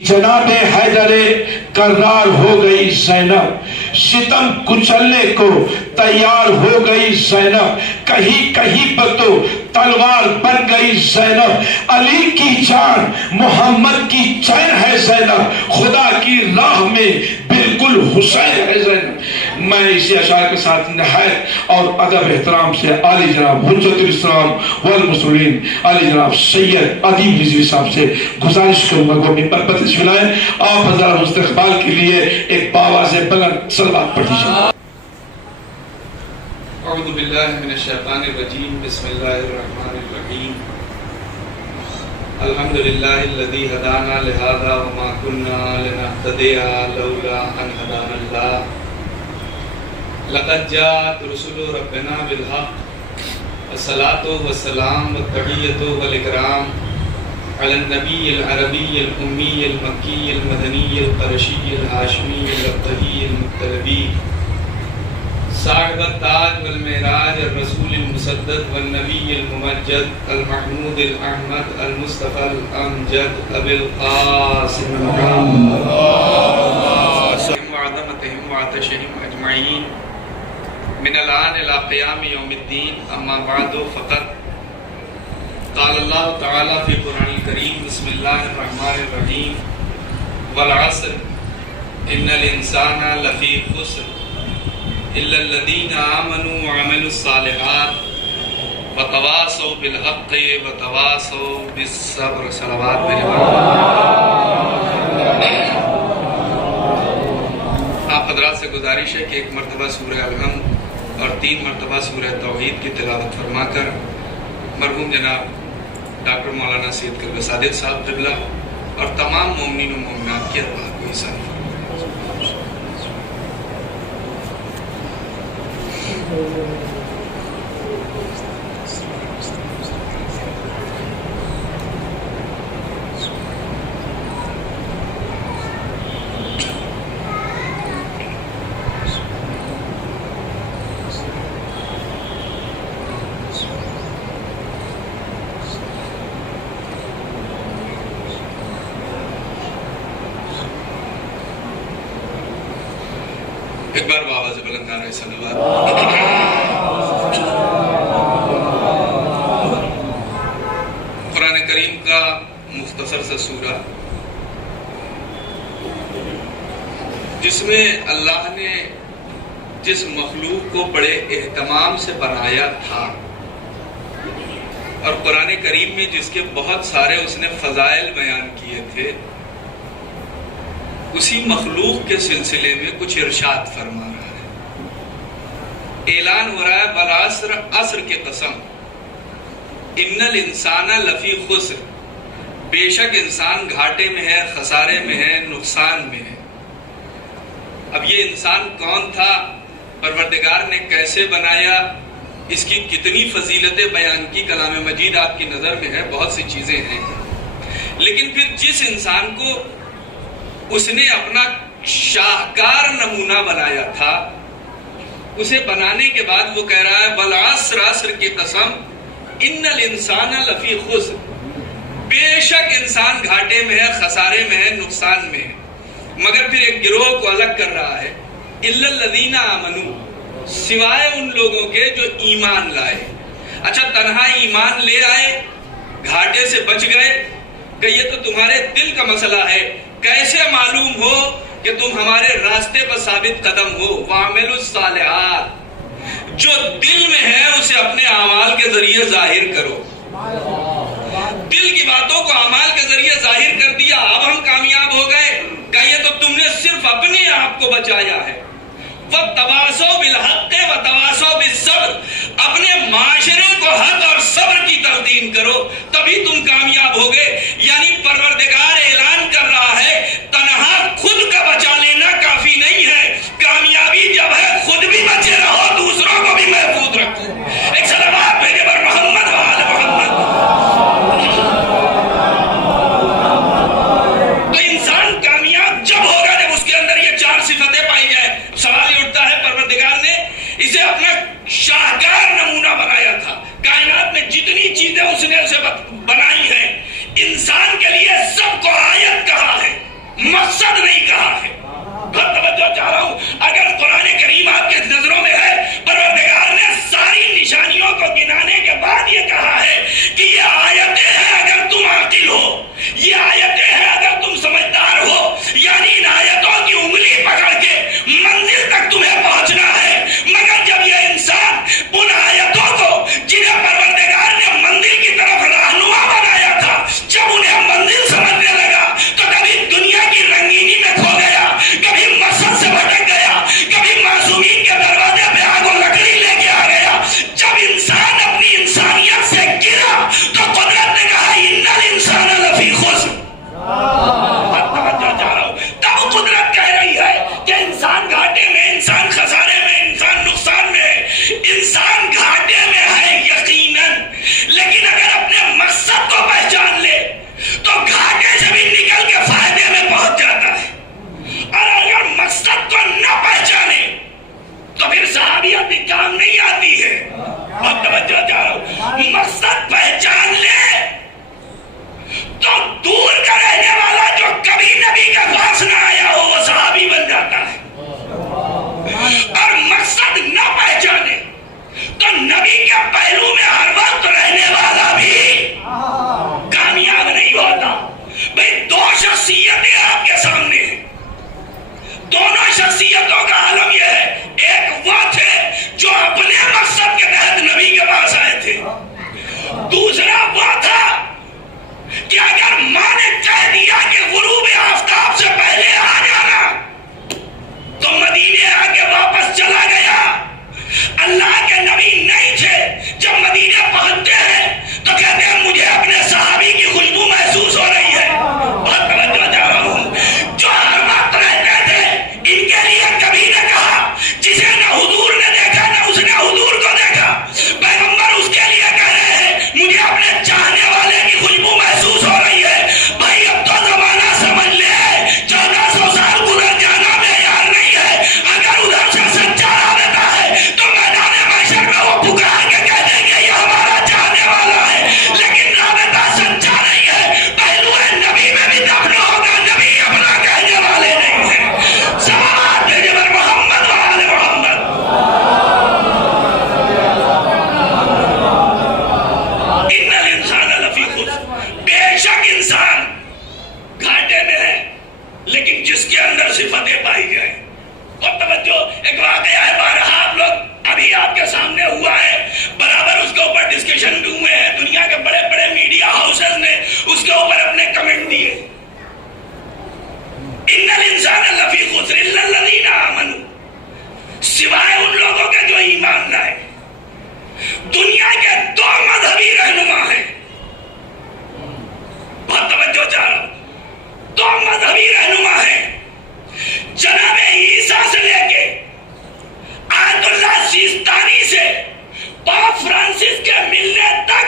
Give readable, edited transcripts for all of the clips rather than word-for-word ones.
جناب حیدر کرار ہو گئی زینب، ستم کچلنے کو تیار ہو گئی زینب، کہیں کہیں پر تو تلوار بن گئی زینب، علی کی جان محمد کی چین ہے زینب، خدا کی راہ میں بالکل حسین ہے زینب۔ میں اسی اشعار کے ساتھ نہایت اور ادب احترام سے عالی جناب حجت الاسلام والمسلمین عالی جناب سید ادیب رضوی صاحب سے گزارش کروں گا وہ ممبر پر تشریف لائیں، آپ حضرات استقبال کے لیے ایک باواز بلند صلوات پڑھ دیجیے۔ اعوذ باللہ من الشیطان الرجیم، بسم اللہ الرحمن الرحیم، الحمدللہ الذی ہدانا لہذا وما كنا لنہتدی لولا ان ہدانا اللہ، لقد جاءت رسل ربنا بالحق والصلاة والسلام والتحیۃ والاکرام علی النبی العربی الأمی المکی المدنی القرشی الہاشمی الابتہی المطلبی صاحب التاج والمعراج الرسول المسدد والنبی الممجد المحمود الاحمد المصطفى الامجد ابی القاسم محمد وعظمتهم وعطشهم اجمعین من الان الى قیام یوم الدین، اما بعد فقط قال اللہ تعالی فی قرآن الکریم، بسم اللہ الرحمن الرحیم، والعصر ان الانسان لفی خسر الا الذین آمنوا وعملوا الصالحات وتواصوا بالحق وتواصوا بالصبر۔ صلوات میرے آپ حضرات سے گزارش ہے کہ ایک مرتبہ سورہ الحمد اور 3 مرتبہ سورہ توحید کی تلاوت فرما کر مرحوم جناب ڈاکٹر مولانا سید قلب صادق صاحب قبلہ اور تمام مومنین و مومنات کی ارواح کو حصہ فرمائیں۔ ایک بار بآواز بلند نعرہ صلوات۔ قرآن کریم کا مختصر سا سورہ جس میں اللہ نے جس مخلوق کو بڑے اہتمام سے بنایا تھا اور قرآن کریم میں جس کے بہت سارے اس نے فضائل بیان کیے تھے، اسی مخلوق کے سلسلے میں کچھ ارشاد فرما رہا ہے، اعلان ہو رہا ہے بالعصر، عصر کی قسم، ان الانسان لفی خسر، بے شک انسان گھاٹے میں ہے، خسارے میں ہے، نقصان میں ہے۔ اب یہ انسان کون تھا، پروردگار نے کیسے بنایا، اس کی کتنی فضیلتیں بیان کی، کلام مجید آپ کی نظر میں ہے، بہت سی چیزیں ہیں، لیکن پھر جس انسان کو اس نے اپنا شاہکار نمونہ بنایا تھا، اسے بنانے کے بعد وہ کہہ رہا ہے والعصر، عصر کی قسم، ان الانسان لفی خسر، بے شک انسان گھاٹے میں ہے، خسارے میں ہے، نقصان میں ہے۔ مگر پھر ایک گروہ کو الگ کر رہا ہے، الا الذین آمنوا، سوائے ان لوگوں کے جو ایمان لائے۔ اچھا، تنہا ایمان لے آئے، گھاٹے سے بچ گئے، کہ یہ تو تمہارے دل کا مسئلہ ہے، کیسے معلوم ہو کہ تم ہمارے راستے پر ثابت قدم ہو؟ وَعَمِلُوا الصَّالِحَاتِ، جو دل میں ہے اسے اپنے اعمال کے ذریعے ظاہر کرو۔ دل کی باتوں کو اعمال کے ذریعے ظاہر کر دیا، اب ہم کامیاب ہو گئے، کہ یہ تو تم نے صرف اپنے آپ کو بچایا ہے۔ وَتَوَاصَوْا بِالْحَقِّ وَتَوَاصَوْا بِالصَّبْرِ، اپنے معاشرے کو حق اور صبر کی تلقین کرو، تبھی تم کامیاب ہوگے۔ یعنی پروردگار اعلان کر رہا ہے، تنہا خود کا بچا لینا کافی نہیں ہے، کامیابی جب ہے خود بھی بچے رہو، دوسروں کو بھی محفوظ رکھو۔ ایک صلوات بھیجے پر محمد و آل محمد۔ تو انسان کامیاب جب ہوگا جب اس کے اندر یہ 4 صفتیں پائی جائیں۔ سوال یہ اٹھتا ہے، پروردگار نے اسے اپنا شاہکار نمونہ بنایا تھا، کائنات میں جتنی چیزیں اس نے اسے بنائی ہیں، انسان کے لیے سب کو آیت کہا ہے، مقصد نہیں کہا ہے. بہت توجہ چاہ رہا ہوں. اگر قرآن کریم آپ کے نظروں میں ہے، پروردگار نے ساری نشانیوں کو گنانے کے بعد یہ کہا ہے کہ یہ آیتیں ہیں اگر تم عاقل ہو، یہ آیتیں ہیں اگر تم سمجھدار ہو، یعنی ان آیتوں کی انگلی پکڑ کے منزل تک تمہیں پہنچنا ہے. مگر جب یہ انسان ان آیتوں کو جنہیں پروردگار نے منزل کی طرف رہنما بنایا تھا، جب انہیں منزل سمجھنے لگا تو کبھی دنیا کی رنگینی میں کھو گیا، کبھی مقصد سے بھٹک گیا، کبھی معصومین کے دروازے پہ آگ و لکڑی لے کے آ گیا. جب انسان اپنی انسانیت سے گرا تو قدرت نے کہا ان الانسان لفی خسر. تب قدرت کہہ رہی ہے کہ انسان گھاٹے میں، انسان خسارے میں، انسان نقصان میں ہے، انسان گھاٹے میں ہے یقیناً. لیکن اگر اپنے مقصد کو پہچان لے تو گھاٹے سے بھی نکل کے فائدے میں پہنچ جاتا ہے. اور اگر مقصد کو نہ پہچانے تو پھر صحابیت بھی کام نہیں آتی ہے. اب توجہ چاہ رہا ہوں. مقصد پہچان لے تو دور کا رہنے والا جو کبھی نبی کے پاس نہ آیا ہو وہ صحابی بن جاتا ہے. اور مقصد نہ پہچانے تو نبی کے پہلو میں ہر وقت رہنے والا بھی کامیاب نہیں ہوتا. بھئی دو شخصیتیں آپ کے سامنے ہیں. دونوں شخصیتوں کا عالم یہ ہے، ایک وہ تھے جو اپنے مقصد کے تحت نبی کے پاس آئے تھے، دوسرا وہ تھا کہ اگر ماں نے کہہ دیا کہ غروب آفتاب سے پہلے آ جانا تو مدینے آ کے واپس چلا گیا. اللہ کے نبی نہیں تھے، جب مدینے پہنچتے ہیں تو کہتے ہیں مجھے اپنے صحابی کی خوشبو محسوس ہو رہی ہے. بہت توجہ چاہ رہا ہوں. جو ہر وقت رہتے تھے ان کے لیے کبھی نہ کہا جسے نہ حضور نے دیکھا نہ اس نے حضور کو دیکھا. پیغمبر اس کے لیے کہہ رہے ہیں مجھے اپنے چاہنے والے کی خوشبو محسوس ہو رہی ہے. بھائی اب تو زمانہ سمجھ لے 1400 سال گزر جانا معیار نہیں ہے. اگر ادھر سے سچا رابطہ ہے تو میدان محشر میں وہ پکار کے کہہ دیں گے یہ ہمارا چاہنے والا ہے. لیکن رابطہ سچا نہیں ہے. پہلو ہے نبی میں بھی دفن ہوگا، نبی اپنا کہنے والے نہیں ہیں. سلامات بھیجے بر محمد و آل محمد. ان الانسان لفی خسر. بے شک انسان گھاٹے میں ہے لیکن جس کے اندر صفتیں پائی جائیں. اور توجہ، ایک واقعہ ہے بارہا آپ لوگ ابھی آپ کے سامنے ہوا ہے، برابر اس کے اوپر ڈسکشن بھی ہوئے ہیں. دنیا کے بڑے بڑے میڈیا ہاؤسز نے اس کے اوپر اپنے کمنٹ دیے. ان الانسان لفی خسر الا الذین آمنوا، سوائے ان لوگوں کے جو ایمان لائے. دنیا کے دو مذہبی رہنما ہیں. بہت توجہ چاہ رہا ہوں. دو مذہبی رہنما ہیں، جناب عیسیٰ سے لے کے آیت اللہ سیستانی سے پاپ فرانسس کے ملنے تک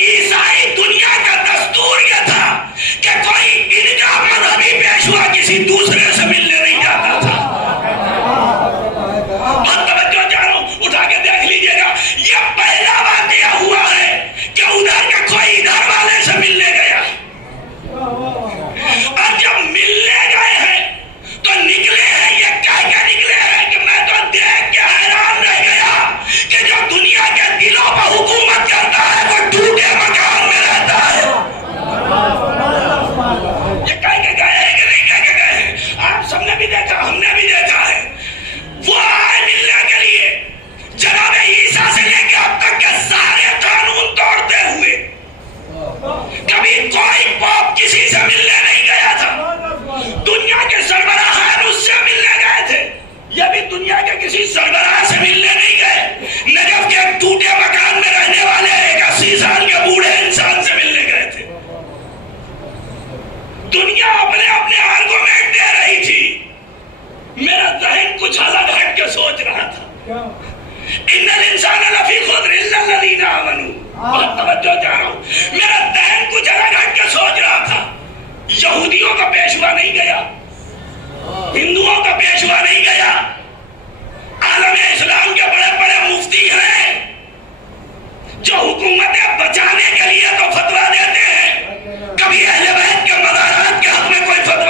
عیسائی دنیا کا دستور یہ تھا کہ کوئی ان کا مذہبی پیشوا کسی دوسرے سے ملنے نہیں جاتا تھا. بہت توجہ چاہ رہا ہوں. اٹھا کے دیکھ لیجئے گا، یہ پہلا واقعہ ہوا ہے کہ ادھر کا کوئی ادھر والے سے ملنے گیا. اور جب ملنے گئے ہیں تو نکلے ہیں یہ کہہ کے نکلے ہیں کہ میں تو دیکھ کے حیران رہ گیا کہ جو دنیا کے دلوں پر حکومت کرتا ہے وہ ٹوٹے مکان میں رہتا ہے. یہ کہہ کے گئے ہیں کہ نہیں کہہ کے گئے ہیں؟ آپ سب نے بھی دیکھا، ہم نے بھی دیکھا ہے. وہ آئے ملنے کے لیے جناب عیسیٰ سے لے کے اب تک کے سارے قانون توڑتے ہوئے. کبھی کوئی پاپ کسی سے ملنے نہیں گیا تھا. دنیا کے سربراہان اس سے ملنے گئے تھے، یہ بھی دنیا کے کسی سربراہ سے ملنے نہیں گئے. نجف کے ایک ٹوٹے مکان میں رہنے والے ایک 80 سال کے بوڑھے انسان سے ملنے گئے تھے. دنیا اپنے اپنے آرگومنٹ دے رہی تھی. میرا ذہن کچھ الگ ہٹ کے سوچ رہا تھا. ان الانسان لفی خسر الا الذین آمنوا. بہت توجہ چاہ رہا ہوں. میرا ذہن کچھ الگ ہٹ کے سوچ رہا تھا. یہودیوں کا پیشوا نہیں گیا، ہندوؤں کا پیشوا نہیں گیا. عالم اسلام کے بڑے بڑے مفتی ہیں جو حکومتیں بچانے کے لیے تو فتویٰ دیتے ہیں، کبھی اہل بیت کے مزارات کے حق میں کوئی فتویٰ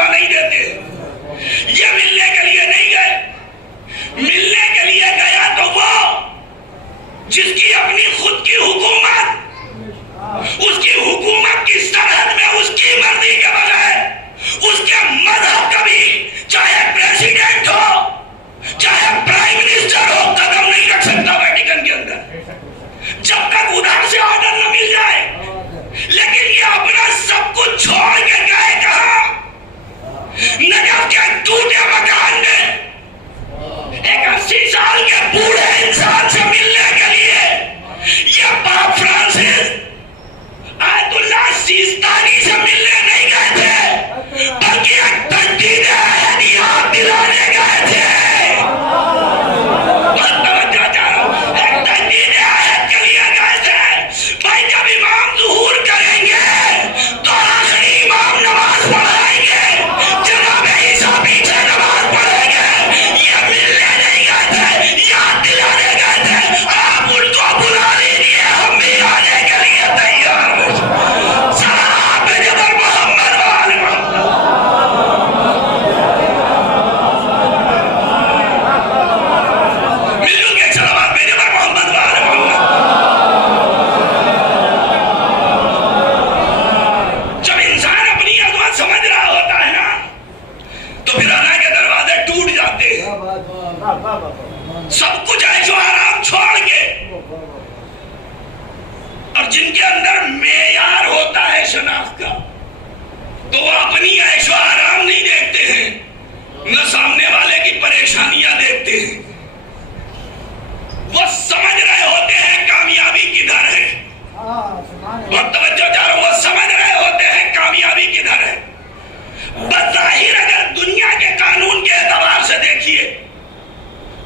بظاہر اگر دنیا کے قانون کے اعتبار سے دیکھیے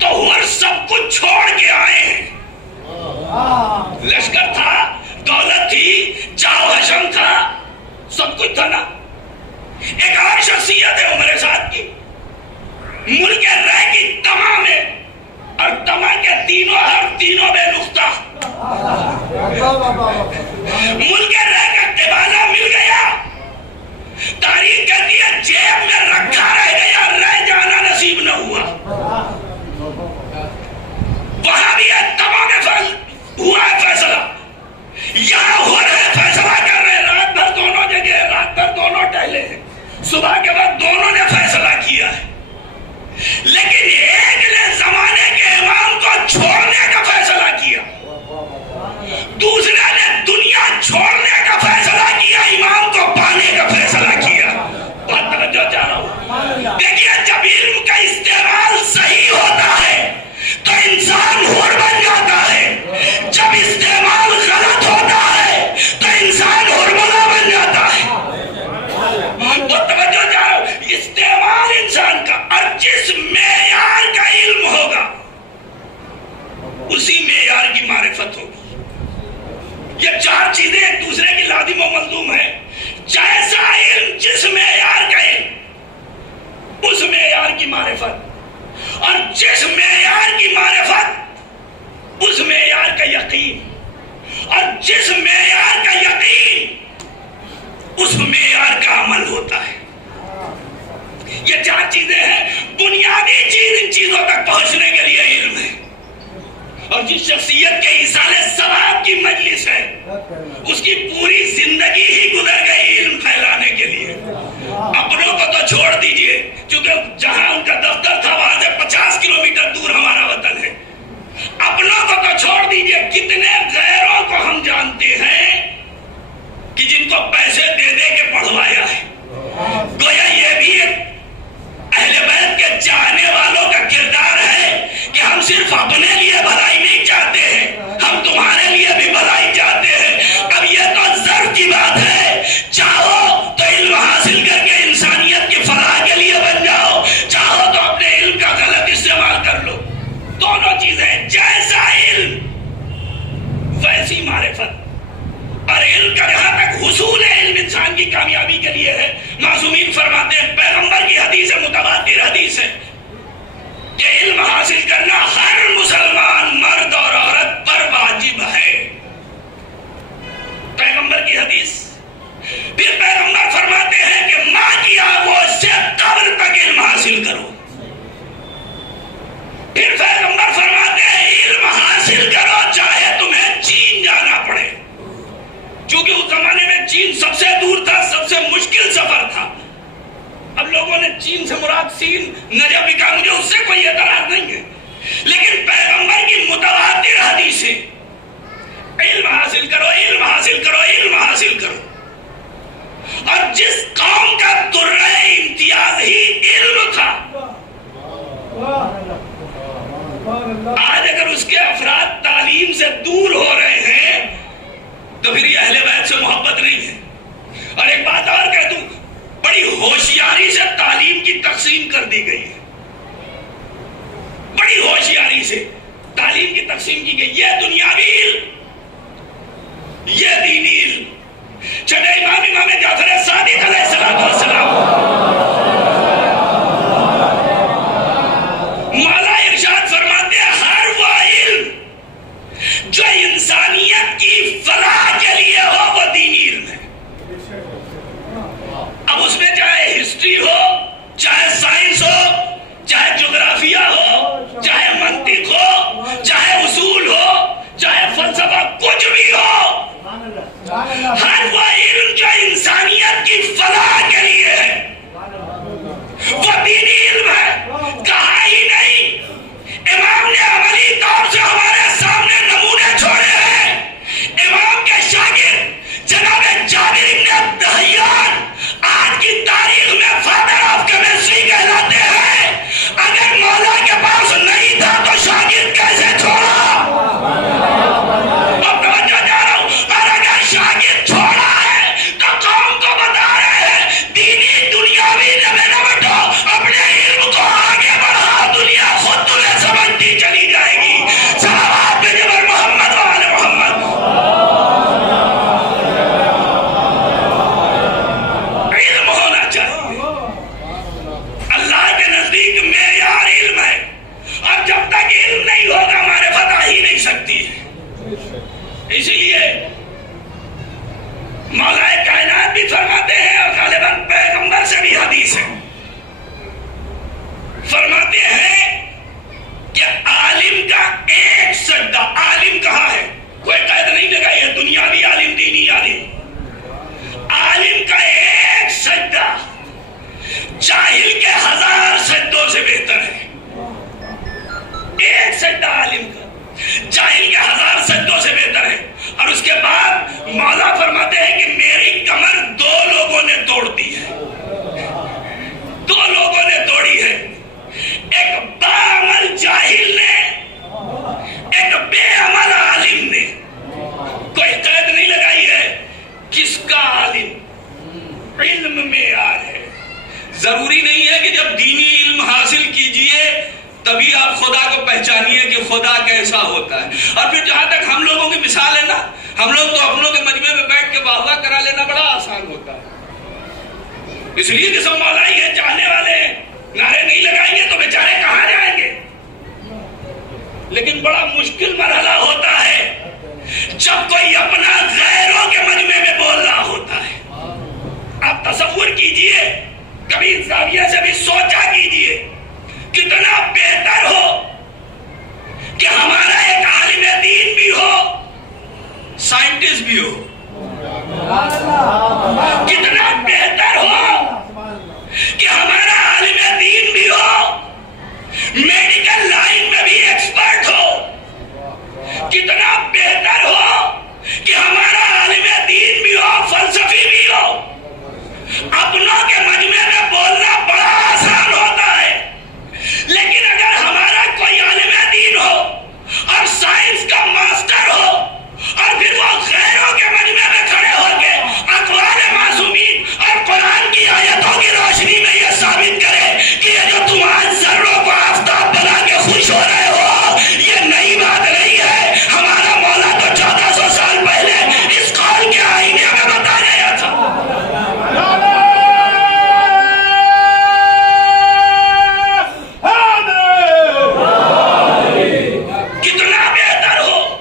تو عمر سب کچھ چھوڑ کے آئے ہیں. لشکر تھا، دولت تھی، جاؤ حشم تھا، سب کچھ تھا نا. ایک اور شخصیت ہے عمر سعد کی، ملک رہ کی تمام ہے، اور تمام کے تینوں حرف تینوں بے نقطہ. ملک رہ کا تبانہ مل گیا، تاریخ کہتی ہے جیب میں رکھا رہ گیا، رہ جانا نصیب نہ ہوا. وہاں بھی ہے تمام ہوا ہے فیصلہ، یہاں ہو رہا ہے فیصلہ کر رہے. رات بھر دونوں جگہ، رات بھر دونوں ٹہلے ہیں، صبح کے بعد دونوں نے فیصلہ کیا ہے. لیکن ایک نے زمانے کے امام کو چھوڑنے کا فیصلہ کیا، دوسرے نے دنیا چھوڑنے کا فیصلہ کیا، امام کو پانے کا فیصلہ کیا. بہت توجہ چاہ رہا ہوں. دیکھیے جب علم کا استعمال صحیح ہوتا ہے تو انسان حر بن جاتا ہے، جب استعمال غلط ہوتا ہے تو انسان حرملا بن جاتا ہے. بہت توجہ چاہ رہا ہوں. استعمال انسان کا، اور جس معیار کا علم ہوگا اسی معیار کی معرفت ہوگی. یہ چار چیزیں ایک دوسرے کی لازم و ملزوم ہیں. جیسا علم جس معیار کا علم اس معیار کی معرفت، اور جس معیار کی معرفت اس معیار کا یقین، اور جس معیار کا یقین اس معیار کا عمل ہوتا ہے. یہ چار چیزیں ہیں. بنیادی چیز ان چیزوں تک پہنچنے کے لیے علم ہے. اور جس شخصیت کے ایصال ثواب کی مجلس ہے اس کی پوری زندگی ہی گزر گئی علم پھیلانے کے لیے. اپنوں کو تو چھوڑ دیجئے، چونکہ جہاں ان کا دفتر تھا وہاں سے 50 کلومیٹر دور ہمارا وطن ہے. اپنوں کو تو چھوڑ دیجئے، کتنے غیروں کو ہم جانتے ہیں کہ جن کو پیسے دے دے کے پڑھوایا ہے. گویا یہ بھی ایک اہل بیت کے چاہنے والوں کا کردار ہے کہ ہم صرف اپنے لیے بھلائی نہیں چاہتے ہیں، ہم تمہارے لیے بھی بھلائی چاہتے ہیں. اب یہ تو ضرور کی بات ہے، چاہو تو علم حاصل کر کے انسانیت کی فلاح کے لیے بن جاؤ، چاہو تو اپنے علم کا غلط استعمال کر لو. دونوں چیزیں، جیسا علم ویسی معرفت. اور علم کا جہاں تک حصول علم انسان کی کامیابی کے لیے ہے، معصومین فرماتے ہیں، پیغمبر کی حدیث متواتر حدیث ہے کہ علم حاصل کرنا ہر مسلمان مرد اور عورت پر واجب ہے. پیغمبر کی حدیث. پھر پیغمبر فرماتے ہیں کہ ماں کی آغوش سے قبر تک علم حاصل کرو. پھر پیغمبر فرماتے ہیں علم حاصل کرو چاہے تمہیں چین جانا پڑے. چونکہ اس زمانے میں چین سب سے دور تھا، سب سے مشکل سفر تھا. اب لوگوں نے چین سے مراد سین نجف بھی کہا، مجھے اس سے کوئی اعتراض نہیں ہے، لیکن پیغمبر کی متواتر حدیث ہے علم حاصل کرو، علم حاصل کرو، علم حاصل کرو. اور جس قوم کا درہ امتیاز ہی علم تھا، آج اگر اس کے افراد تعلیم سے دور ہو رہے ہیں تو پھر یہ اہل بیت سے محبت نہیں ہے. اور ایک بات اور کہہ دوں، بڑی ہوشیاری سے تعلیم کی تقسیم کر دی گئی ہے. بڑی ہوشیاری سے تعلیم کی تقسیم کی گئی. یہ دنیاوی علم، یہ دینی علم. چھٹے امام جعفر صادق علیہ السلام مولا ارشاد فرماتے ہیں، ہر وہ علم جو انسانیت کی فلاح کے لیے ہو وہ دینی علم ہے. اب اس میں چاہے ہسٹری ہو، چاہے سائنس ہو، چاہے جغرافیہ ہو، چاہے منطق ہو، چاہے اصول ہو، چاہے فلسفہ، کچھ بھی ہو، ہر وہ علم جو انسانیت کی فلاح کے لیے ہے وہ دینی علم ہے. کہا ہی نہیں، امام نے عملی طور سے ہمارے سامنے نمونے چھوڑے ہیں. امام کے شاگرد جناب جابر بن حیان آج کی تاریخ میں فادر آف کیمسٹری کہلاتے ہیں. اگر مولا کے پاس نہیں تھا تو شاگرد کیسے چھوڑا؟ اب توجہ جا رہا ہوں. اور اگر شاگرد چھوڑا ہے تو قوم جاہل کے 1000 سجدوں سے بہتر ہے. ایک سجدہ عالم کا جاہل کے 1000 سجدوں سے بہتر ہے. اور اس کے بعد مولا فرماتے ہیں کہ میری کمر 2 لوگوں نے توڑ دی ہے. 2 لوگوں نے توڑی ہے. ایک باعمل جاہل نے، ایک بے عمل عالم نے. کوئی قید نہیں لگائی ہے کس کا عالم علم معیار ہے. ضروری نہیں ہے کہ جب دینی علم حاصل کیجئے تبھی آپ خدا کو پہچانیے کہ خدا کیسا ہوتا ہے. اور پھر جہاں تک ہم لوگوں کی مثال ہے نا، ہم لوگ تو اپنوں کے مجمع میں بیٹھ کے واہ واہ کرا لینا بڑا آسان ہوتا ہے. اس لیے کہ سب مولائی ہیں، چاہنے والے ہیں، نعرے نہیں لگائیں گے تو بیچارے کہاں جائیں گے. لیکن بڑا مشکل مرحلہ ہوتا ہے جب کوئی اپنا غیروں کے مجمع میں بول رہا ہوتا ہے. آپ تصور کیجئے، کبھی اس زاویہ سے بھی سوچا کیجئے کتنا بہتر ہو کہ ہمارا ایک عالم دین بھی ہو، سائنٹسٹ بھی ہو. کتنا بہتر ہو کہ ہمارا عالم دین بھی ہو، میڈیکل لائن میں بھی ایکسپرٹ ہو. کتنا بہتر ہو کہ ہمارا عالم دین بھی ہو، فلسفی بھی ہو. اپنوں کے مجمع میں بولنا بڑا آسان ہوتا ہے، لیکن اگر ہمارا کوئی عالم دین ہو اور سائنس کا ماسٹر ہو اور پھر وہ غیروں کے مجمع میں کھڑے ہو کے اقوال معصومین اور قرآن کی آیتوں کی روشنی میں یہ ثابت کرے کہ یہ جو تم آج ذروں کو آفتاب بنا کے خوش ہو رہے ہو یہ نئی بات نہیں ہے. ہمارا مولا تو 1400 سال پہلے اس قول کے آئینے میں بتا گیا تھا. کتنا بہتر ہو.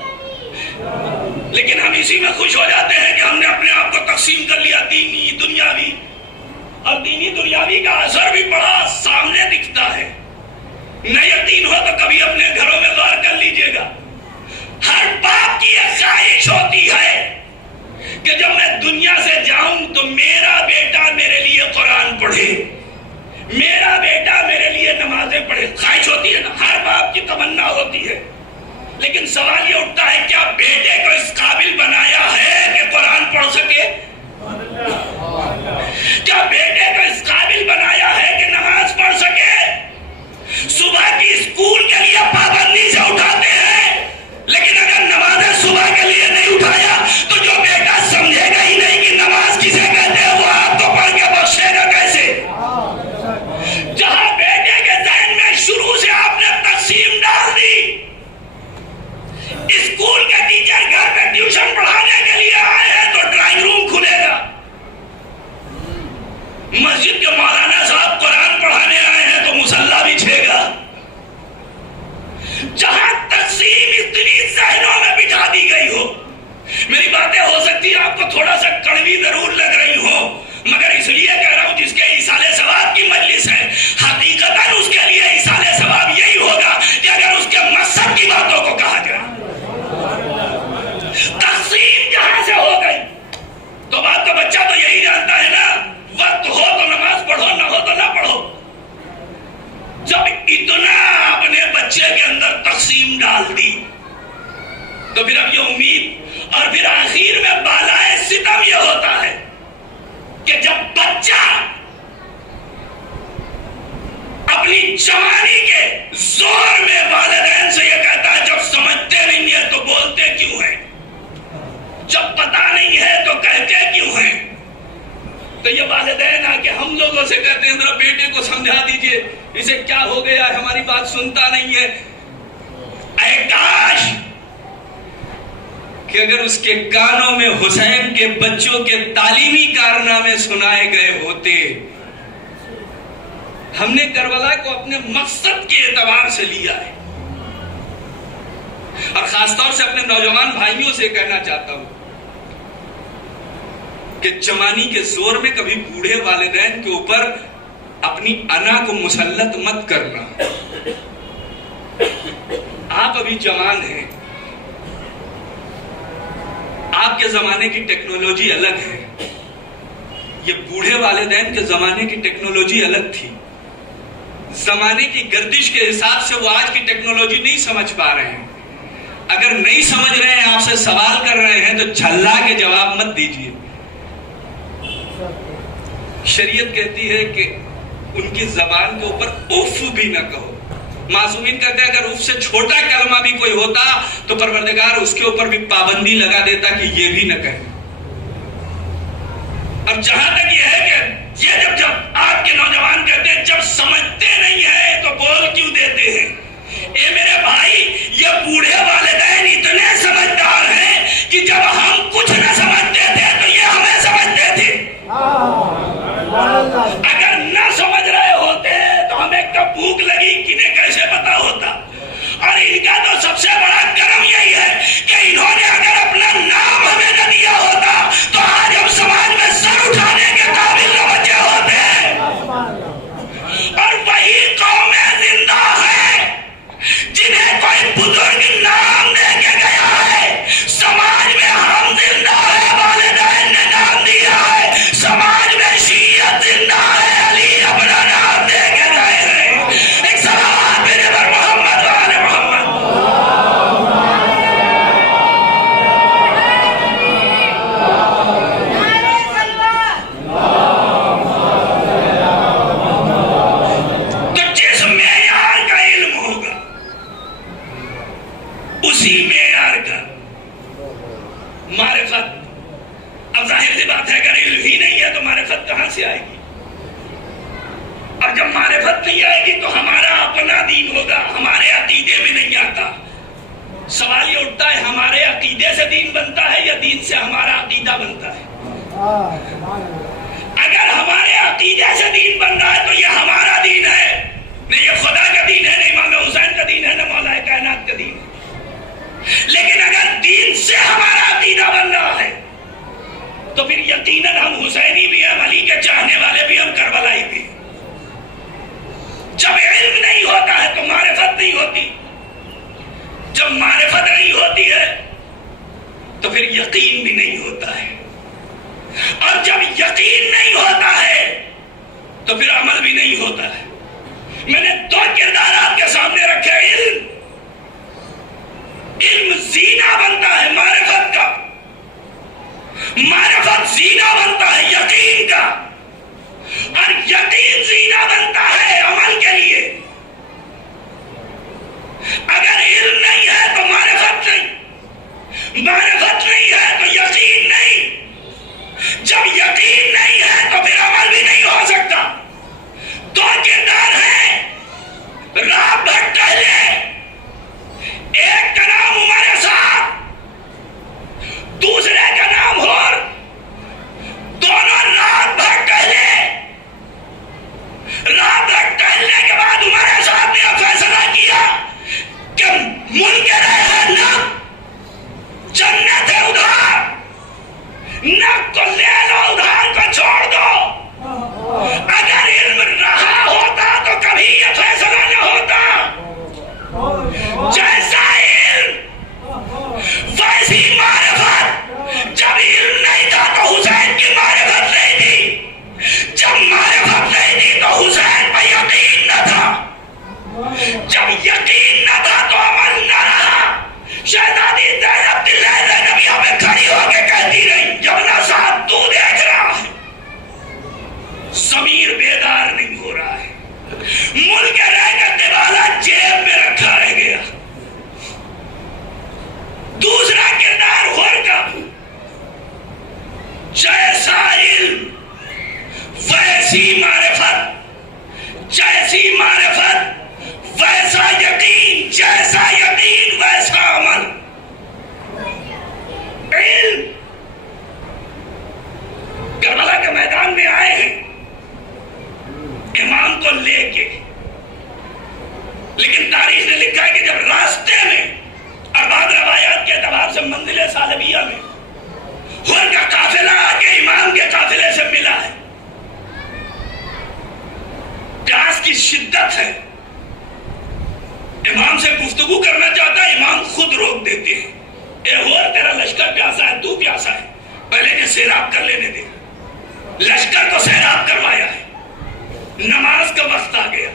لیکن ہم اسی میں خوش ہو جاتے ہیں کہ ہم نے اپنے آپ کو تقسیم کر لیا دینی دنیاوی. اور دینی دنیاوی کا اثر بھی بڑا سامنے دکھتا ہے. نہ یقین ہو تو کبھی اپنے گھروں میں غور کر لیجئے گا. ہر باپ کی یہ خواہش ہوتی ہے کہ جب میں دنیا سے جاؤں تو میرا بیٹا میرے لیے قرآن پڑھے، میرا بیٹا میرے لیے نمازیں پڑھے. خواہش ہوتی ہے نا، ہر باپ کی تمنا ہوتی ہے. لیکن سوال یہ اٹھتا ہے کیا بیٹے کو اس قابل بنایا ہے کہ قرآن پڑھ سکے؟ کیا بیٹے کو اس قابل بنایا ہے کہ نماز پڑھ سکے؟ صبح کی اسکول کے لیے پابندی سے اٹھاتے ہیں، لیکن اگر نماز صبح کے لیے نہیں اٹھایا تو جو بیٹا سمجھے گا ہی نہیں کہ نماز کسے کہتے ہیں وہ آپ کو پڑھ کے بخشے گا کیسے؟ جہاں بیٹے کے ذہن میں شروع سے آپ نے تقسیم ڈال دی، اسکول کے ٹیچر گھر پہ ٹیوشن پڑھانے کے لیے آئے ہیں تو ڈرائنگ روم کھلے گا، مسجد کے مولانا صاحب قرآن پڑھانے آئے ہیں تو مصلی بچھے گا. جہاں تقسیم اتنی ذہنوں میں بٹھا دی گئی ہو. میری باتیں ہو سکتی ہے آپ کو تھوڑا سا کڑوی ضرور لگ رہی ہو، مگر اس لیے کہہ رہا ہوں جس کے ایصال ثواب کی مجلس ہے حقیقتاً اس کے لیے ایصال ثواب یہی ہوگا کہ اگر اس کے مذہب کی باتوں کو کہا جائے. تقسیم جہاں سے ہو گئی تو بات کا بچہ تو یہی جانتا ہے نا، وقت ہو تو نماز پڑھو، نہ ہو تو نہ پڑھو. جب اتنا اپنے بچے کے اندر تقسیم ڈال دی تو پھر اب یہ امید اور پھر آخر میں بالائے ستم یہ ہوتا ہے کہ جب بچہ اپنی جوانی کے زور میں والدین سے یہ کہتا ہے جب سمجھتے نہیں ہے تو بولتے کیوں ہیں، جب پتا نہیں ہے تو کہتے کیوں ہیں. تو یہ والدین آ کے ہم لوگوں سے کہتے ہیں ذرا بیٹے کو سمجھا دیجئے، اسے کیا ہو گیا ہے، ہماری بات سنتا نہیں ہے. اے کاش کہ اگر اس کے کانوں میں حسین کے بچوں کے تعلیمی کارنامے سنائے گئے ہوتے. ہم نے کربلا کو اپنے مقصد کے اعتبار سے لیا ہے، اور خاص طور سے اپنے نوجوان بھائیوں سے کہنا چاہتا ہوں کہ جوانی کے زور میں کبھی بوڑھے والدین کے اوپر اپنی انا کو مسلط مت کرنا. آپ ابھی جوان ہیں، آپ کے زمانے کی ٹیکنالوجی الگ ہے، یہ بوڑھے والدین کے زمانے کی ٹیکنالوجی الگ تھی. زمانے کی گردش کے حساب سے وہ آج کی ٹیکنالوجی نہیں سمجھ پا رہے ہیں. اگر نہیں سمجھ رہے ہیں، آپ سے سوال کر رہے ہیں، تو جھلا کے جواب مت دیجیے. شریعت کہتی ہے کہ ان کی زبان کے اوپر اف بھی نہ کہو. معصومین کہتے ہیں اگر اف سے چھوٹا کلمہ بھی کوئی ہوتا تو پروردگار اس کے اوپر بھی پابندی لگا دیتا کہ یہ بھی نہ کہیں. اور جہاں تک یہ ہے کہ یہ جب آپ کے نوجوان کہتے ہیں جب سمجھتے نہیں ہیں تو بول کیوں دیتے ہیں، اے میرے بھائی یہ بوڑھے والدین اتنے سمجھدار ہیں کہ جب ہم کچھ نہ سمجھتے تھے تو یہ ہمیں سمجھتے تھے. اگر نہ سمجھ رہے ہوتے تو ہمیں کب بھوک لگی کنہیں کیسے پتا ہوتا. اور ان کا تو سب سے بڑا کرم یہی ہے کہ انہوں نے اگر اپنا نام ہمیں نہ دیا ہوتا تو آج ہم سماج میں سر اٹھانے کے قابل نہ بچے ہوتے. اور وہی قومیں زندہ ہیں جنہیں کوئی بزرگ نام دے کے گیا ہے. سماج میں ہم زندہ ہے، والدین نے نام دیا ہے. سماج میں شیعت زندہ ہے، علی اپنا نام دے کے گئے ہیں. ایک صلوات میرے پر محمد وآل محمد. تو جس معیار کا علم ہوگا اسی معیار کا معرفت. اب ظاہر سی بات ہے اگر علم ہی نہیں ہے تو معرفت کہاں سے آئے گی؟ اور جب معرفت نہیں آئے گی تو ہمارا اپنا دین ہوگا، ہمارے عقیدے میں نہیں آتا. سوال یہ اٹھتا ہے ہمارے عقیدے سے دین بنتا ہے یا دین سے ہمارا عقیدہ بنتا ہے؟ اگر ہمارے عقیدے سے دین بن رہا ہے تو یہ ہمارا دین ہے، نہ یہ خدا کا دین ہے، نہ امام حسین کا دین ہے، نہ مولا کائنات کا دین ہے. لیکن اگر دین سے ہمارا عقیدہ بن رہا ہے تو پھر یقیناً ہم حسینی بھی ہیں، علی کے چاہنے والے بھی، ہم کربلائی بھی. جب علم نہیں ہوتا ہے تو معرفت نہیں ہوتی. جب معرفت نہیں ہوتی ہے تو پھر یقین بھی نہیں ہوتا ہے. اور جب یقین نہیں ہوتا ہے تو پھر عمل بھی نہیں ہوتا ہے. میں نے دو کردار آپ کے سامنے رکھے. علم زینہ بنتا ہے معرفت کا، معرفت زینہ بنتا ہے یقین کا، اور یقین زینہ بنتا ہے عمل کے لیے. اگر علم نہیں ہے تو معرفت نہیں، معرفت نہیں ہے تو یقین نہیں. جب یقین نہیں ہے تو پھر عمل بھی نہیں ہو سکتا. دو کردار ہیں رات بھر ٹہلے. ایک کا نام عمر صاحب، دوسرے کا نام ہور. دونوں رات بھر ٹہلے. رات بھر ٹہلنے کے بعد عمر صاحب نے فیصلہ کیا کہ ملک رہے نہ جنت ہے ادھار، نہ تو لے لو ادھار کو چھوڑ دو. اگر علم رہا ہوتا تو کبھی یہ فیصلہ نہ ہوتا. جیسا علم ویسی معرفت. جب علم نہیں تھا تو حسین کی معرفت نہیں تھی، جب معرفت نہیں تھی تو حسین پہ یقین نہ تھا، جب یقین نہ تھا تو عمل نہ رہا. شہزادی زینب نبی ہمیں کھڑی ہو کے کہتی رہی جمنا صاحب تو دیکھ رہا ہے ضمیر بیدار نہیں ہو رہا ہے. ملک رہ کر دیوالا جیب میں رکھا رہ گیا. دوسرا کردار ہور کا، جیسا علم ویسی معرفت، جیسی معرفت ویسا یقین، جیسا یقین ویسا عمل. علم کربلا کے میدان میں آئے ہیں امام کو لے کے، لیکن تاریخ نے لکھا ہے کہ جب راستے میں اور بعض روایات کے اعتبار سے منزل سالبیہ میں ہور کا قافلہ آ کے امام کے قافلے سے ملا ہے. پیاس کی شدت ہے، امام سے گفتگو کرنا چاہتا ہے، امام خود روک دیتے ہیں. اے ہور تیرا لشکر پیاسا ہے، تو پیاسا ہے، پہلے یہ سیراب کر لینے دے. لشکر کو سیراب کروایا ہے. نماز کا وقت آ گیا.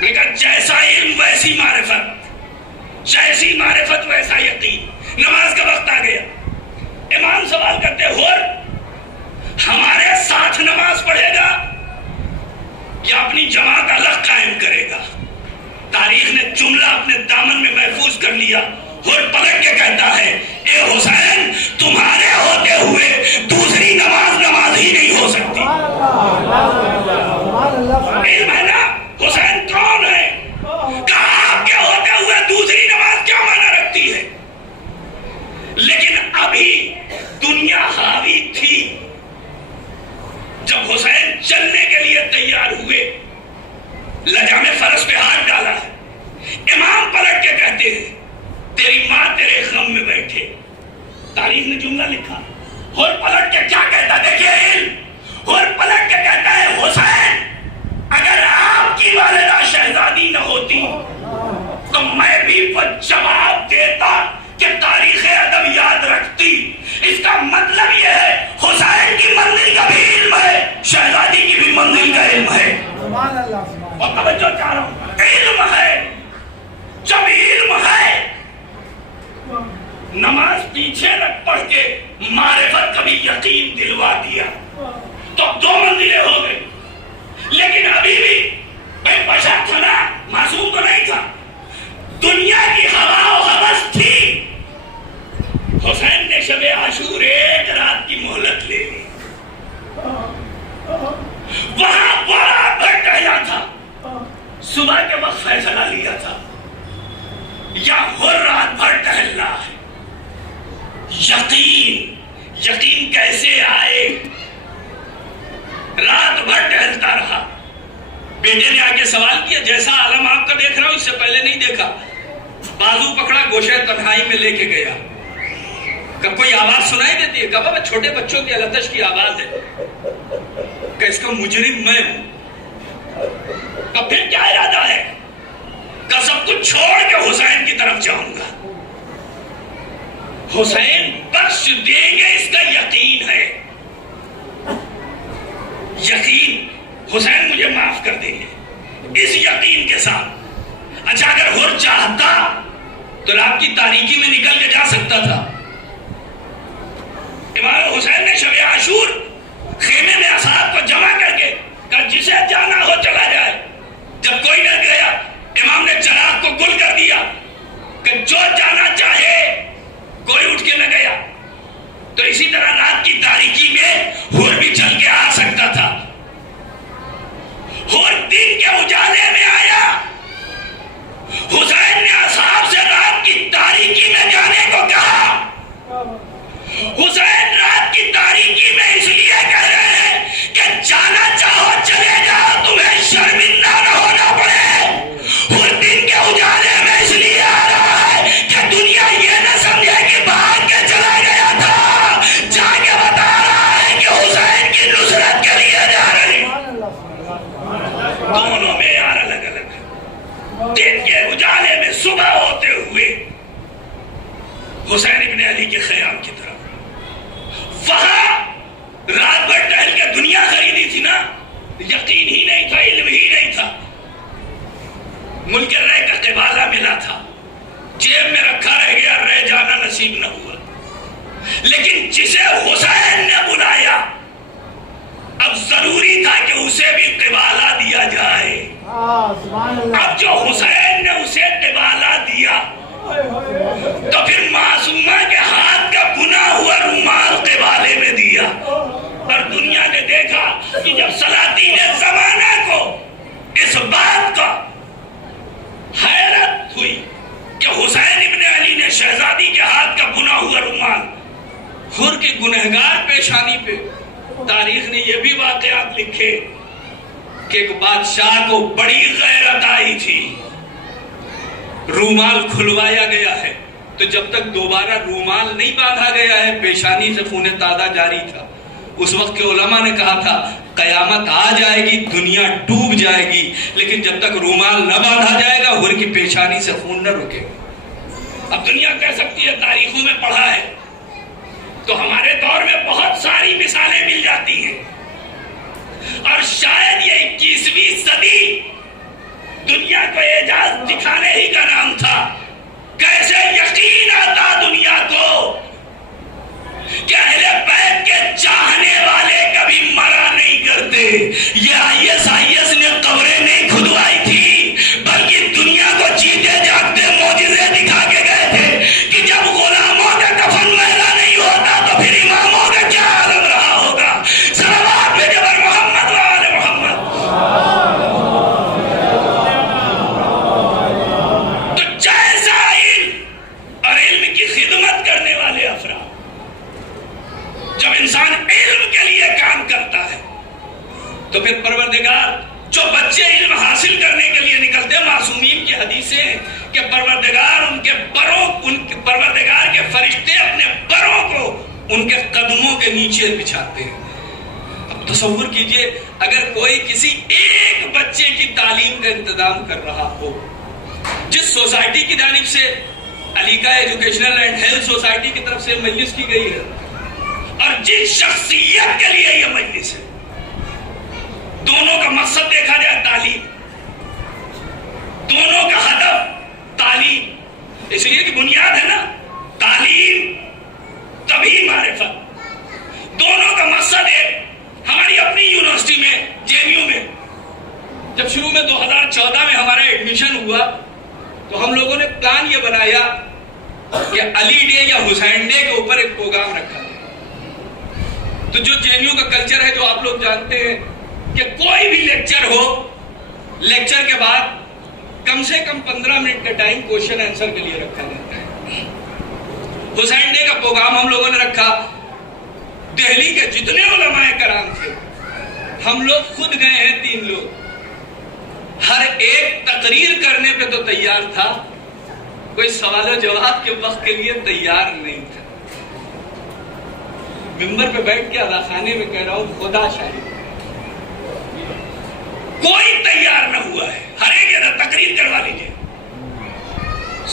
لیکن جیسا علم ویسی معرفت, جیسی معرفت ویسا یقین. نماز کا وقت آ گیا. امام سوال کرتے ہو ہمارے ساتھ نماز پڑھے گا یا اپنی جماعت الگ قائم کرے گا؟ تاریخ نے جملہ اپنے دامن میں محفوظ کر لیا اور پلٹ کے کہتا ہے اے حسین تمہارے ہوتے ہوئے دوسری نماز نماز ہی نہیں ہو سکتی. علم ہے نا حسین کون ہے؟ کہا آپ کے ہوتے ہوئے دوسری نماز کیا معنی رکھتی ہے؟ لیکن ابھی دنیا حاوی تھی. جب حسین چلنے کے لیے تیار ہوئے, لجام فرس پہ ہاتھ ڈالا ہے. امام پلٹ کے کہتے ہیں تیری ماں تیرے غم میں بیٹھے. تاریخ نے جملہ لکھا اور پلٹ کے کیا کہتا, دیکھیے علم, اور پلٹ کے کہتا ہے حسین اگر آپ کی والدہ شہزادی نہ ہوتی تو میں بھی وہ جواب دیتا کہ تاریخ ادب یاد رکھتی. اس کا مطلب یہ ہے حسین کی منزل کا بھی علم ہے, شہزادی کی بھی منزل کا علم ہے. اور توجہ چاہ رہا ہوں, علم ہے. جب علم ہے نماز پیچھے رکھ پڑھ کے معرفت کبھی یقین دلوا دیا تو دو منزلیں ہو گئی. لیکن ابھی بھی میں بشر تھا نا, معصوم تو نہیں تھا. دنیا کی ہوا و ہوس تھی. حسین نے شب عاشور ایک رات کی مہلت لے لی. وہاں وہ رات بھر ٹہلا تھا, صبح کے وقت فیصلہ لیا تھا یا وہ رات بھر ٹہلنا ہے. یقین, یقین کیسے آئے؟ رات بھر ٹہلتا رہا. بیٹے نے آگے سوال کیا جیسا عالم آپ کا دیکھ رہا ہوں اس سے پہلے نہیں دیکھا. بازو پکڑا, گوشہ تنہائی میں لے کے گیا. کب کوئی آواز سنائی دیتی ہے؟ کب چھوٹے بچوں کی التش کی آواز ہے کہ اس کا مجرم میں ہوں. اب پھر کیا ارادہ ہے کہ سب کچھ چھوڑ کے حسین کی طرف جاؤں گا. حسین بخش دیں گے اس کا یقین ہے. یقین حسین مجھے معاف کر دیں گے اس یقین کے ساتھ. اچھا اگر حر چاہتا تو رات کی تاریکی میں نکل کے جا سکتا تھا. امام حسین نے شب عاشور خیمے میں اصحاب کو جمع کر کے کہا جسے جانا ہو چلا جائے. جب کوئی نہ گیا امام نے چراغ کو گل کر دیا کہ جو جانا چاہے. کوئی اٹھ کے نہ گیا. تو اسی طرح رات کی تاریکی میں حور بھی چل کے آ سکتا تھا. حور دن کے اجالے میں آیا. حسین نے اصحاب سے رات کی تاریکی میں جانے کو کہا. حسین رات کی تاریکی میں اس لیے کہہ رہے ہیں کہ جانا چاہو چلے جاؤ, تمہیں شرمندہ نہ ہونا پڑے. اور دن کے اجالے میں اس لیے آ رہا ہے کہ دنیا یہ نہ سمجھے کہ بھاگ کے چلا گیا تھا. جا کے بتا رہا ہے کہ حسین کی نصرت کے لیے جا رہے ہیں. دونوں میں یار الگ الگ ہے. دن کے اجالے میں صبح ہوتے ہوئے حسین ابن علی کے خیام کی طرف. وہاں رات بھر ٹہل کے دنیا خریدی تھی نا, یقین ہی نہیں تھا, علم ہی نہیں تھا. ملک رہ کا قبالہ ملا تھا, جیب میں رکھا رہ گیا, رہ جانا نصیب نہ ہوا. لیکن جسے حسین نے بلایا اب ضروری تھا کہ اسے بھی قبالہ دیا جائے. اب جو حسین نے اسے قبالہ دیا تو پھر معصومہ کے ہاتھ کا بنا ہوا رومال قبالے میں دیا. اور دنیا نے دیکھا کہ جب سلاطین زمانہ کو اس بات کا حیرت ہوئی کہ حسین ابن علی نے شہزادی کے ہاتھ کا بنا ہوا رومال حر کے گنہگار پیشانی پہ. تاریخ نے یہ بھی واقعات لکھے کہ ایک بادشاہ کو بڑی غیرت آئی تھی, رومال کھلوایا گیا ہے تو جب تک دوبارہ رومال نہیں باندھا گیا ہے پیشانی سے خون تازہ جاری تھا. اس وقت کے علماء نے کہا تھا قیامت آ جائے گی, دنیا ڈوب جائے گی, لیکن جب تک رومال نہ باندھا جائے گا حر کی پیشانی سے خون نہ رکے. اب دنیا کہہ سکتی ہے تاریخوں میں پڑھا ہے تو ہمارے دور میں بہت ساری مثالیں مل جاتی ہیں. اور شاید یہ 21ویں صدی دنیا کو اعجاز دکھانے ہی کا نام تھا. کیسے یقین آتا دنیا کو کہ اہل بیت کے چاہنے والے کبھی مرا نہیں کرتے. یہ IS نے قبریں نہیں کھدوائی تھی، بلکہ دنیا کو جیتے جاگتے معجزے دکھا کے گئے تھے کہ جب غلاموں کا کفن میلا نہیں ہوتا تو پھر اماموں کا کیا عالم رہا ہوگا. صلوات پہ جبر محمد و آل محمد. تو جیسا علم اور علم کی خدمت کرنے والے افراد، جب انسان علم کے لیے کام کرتا ہے تو پھر پروردگار، جو بچے علم حاصل کرنے کے لیے نکلتے ہیں، معصومین کی حدیثیں ہیں کہ پروردگار کے فرشتے اپنے پروں کو ان کے قدموں کے نیچے بچھاتے ہیں. اب تصور کیجئے اگر کوئی کسی ایک بچے کی تعلیم کا انتظام کر رہا ہو، جس سوسائٹی کی جانب سے علی کا ایجوکیشنل اینڈ ہیلتھ سوسائٹی کی طرف سے مجلس کی گئی ہے، اور جس شخصیت کے لیے یہ مجلس ہے، دونوں کا مقصد دیکھا جائے تعلیم، دونوں کا ہدف تعلیم، اس لیے کہ بنیاد ہے نا تعلیم تبھی معرفت. دونوں کا مقصد ہے. ہماری اپنی یونیورسٹی میں JNU میں جب شروع میں 2014 میں ہمارا ایڈمیشن ہوا تو ہم لوگوں نے پلان یہ بنایا کہ علی ڈے یا حسین ڈے کے اوپر ایک پروگرام رکھا ہے. تو جو JNU کا کلچر ہے، جو آپ لوگ جانتے ہیں کہ کوئی بھی لیکچر ہو، لیکچر کے بعد کم سے کم 15 منٹ کا ٹائم کوشچن آنسر کے لیے رکھا جاتا ہے. حسین ڈے کا پروگرام ہم لوگوں نے رکھا. دہلی کے جتنے علماء کرام تھے، ہم لوگ خود گئے ہیں 3 لوگ. ہر ایک تقریر کرنے پہ تو تیار تھا، کوئی سوال و جواب کے وقت کے لیے تیار نہیں تھا. ممبر پہ بیٹھ کے ادا خانے میں کہہ رہا ہوں، خدا شاہد کوئی تیار نہ ہوا ہے. ہر ایک تقریر کروا لیجیے،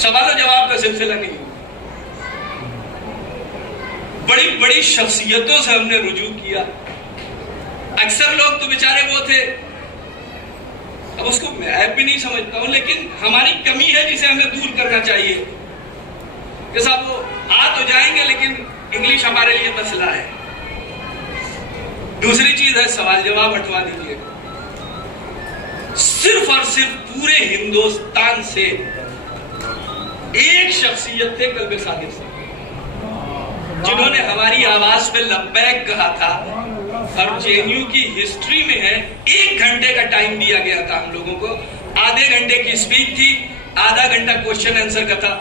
سوال و جواب کا سلسلہ نہیں. بڑی بڑی شخصیتوں سے ہم نے رجوع کیا. اکثر لوگ تو بیچارے وہ تھے، اب اس کو میں عیب بھی نہیں سمجھتا ہوں، لیکن ہماری کمی ہے جسے ہمیں دور کرنا چاہیے کہ صاحب وہ آ تو جائیں گے لیکن انگلش ہمارے لیے مسئلہ ہے. دوسری چیز ہے سوال جواب ہٹوا دیجیے. صرف اور صرف پورے ہندوستان سے ایک شخصیت تھے قلب صادق سے، جنہوں نے ہماری آواز پہ لبیک کہا تھا. اور JNU کی ہسٹری میں ہے 1 گھنٹے کا ٹائم دیا گیا تھا ہم لوگوں کو. آدھے گھنٹے کی اسپیچ تھی، آدھا گھنٹہ کوشچن آنسر کا تھا.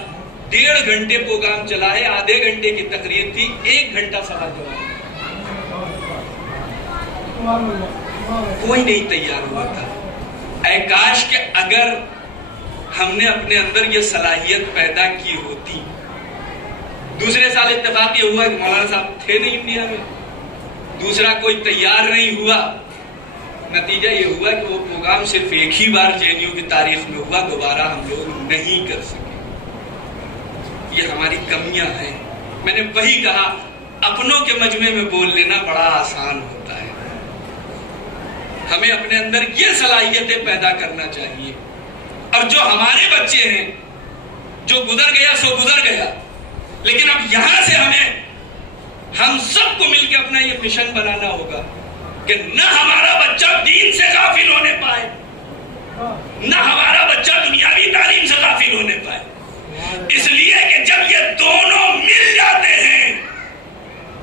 1.5 گھنٹے پروگرام چلا ہے، آدھے گھنٹے کی تقریر تھی، 1 گھنٹہ سوال جواب. کوئی نہیں تیار ہوا تھا. اے کاش کہ اگر ہم نے اپنے اندر یہ صلاحیت پیدا کی ہوتی. دوسرے سال اتفاق یہ ہوا کہ مولانا صاحب تھے نہیں انڈیا میں، دوسرا کوئی تیار نہیں ہوا. نتیجہ یہ ہوا کہ وہ پروگرام صرف ایک ہی بار JNU کی تاریخ میں ہوا، دوبارہ ہم لوگ نہیں کر سکے. یہ ہماری کمیاں ہیں. میں نے وہی کہا، اپنوں کے مجمع میں بول لینا بڑا آسان ہوتا ہے. ہمیں اپنے اندر یہ صلاحیتیں پیدا کرنا چاہیے. اور جو ہمارے بچے ہیں، جو گزر گیا سو گزر گیا، لیکن اب یہاں سے ہم سب کو مل کے اپنا یہ مشن بنانا ہوگا کہ نہ ہمارا بچہ دین سے غافل ہونے پائے، نہ ہمارا بچہ دنیاوی تعلیم سے غافل ہونے پائے. اس لیے کہ جب یہ دونوں مل جاتے ہیں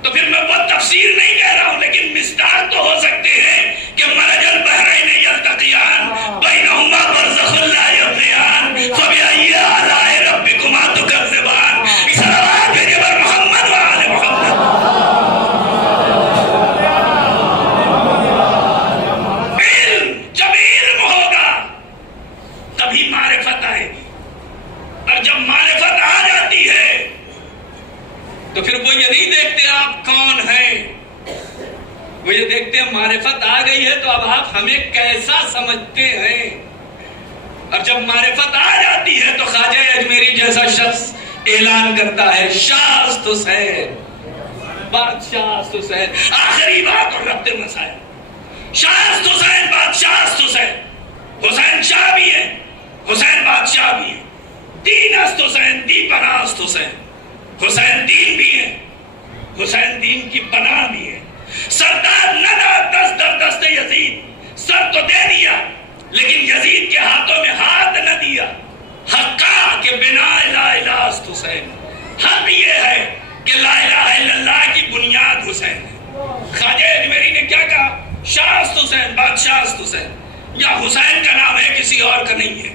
تو پھر میں وہ تفسیر نہیں کہہ رہا ہوں، لیکن مصداق تو ہو سکتے ہیں کہ مرج البحرین یلتقیان بینہما برزخ لا یبغیان فبأی آلاء ربکما تکذبان. صلوات پہ جبر محمد و آل محمد. علم، جب علم ہوگا تبھی معرفت آئے گی، اور جب معرفت آ جاتی ہے تو پھر وہ یہ نہیں دیکھتے آپ کون ہیں، وہ یہ دیکھتے ہیں معرفت آ گئی ہے تو اب آپ ہمیں کیسا سمجھتے ہیں. اور جب معرفت آ جاتی ہے تو خواجہ اجمیری جیسا شخص اعلان کرتا ہے شاست حسین بادشاہ حسین، آخری بات اور ربط مسائل، شاہ حسین بادشاہ حسین، حسین شاہ بھی ہے، حسین بادشاہ بھی ہے، دین است حسین، دی پناہ است حسین، حسین دین بھی ہے، حسین دین کی پناہ بھی ہے۔ سردار نہ دست در دست یزید، سر تو دے دیا لیکن یزید کے ہاتھوں میں ہاتھ نہ دیا۔ حقا کہ بنا لا الہ است حسین، حق یہ ہے کہ لا الہ الا اللہ کی بنیاد حسین ہے۔ خواجہ اجمیری نے کیا کہا؟ شاہ است حسین، بادشاہ است حسین، یا حسین کا نام ہے کسی اور کا نہیں ہے،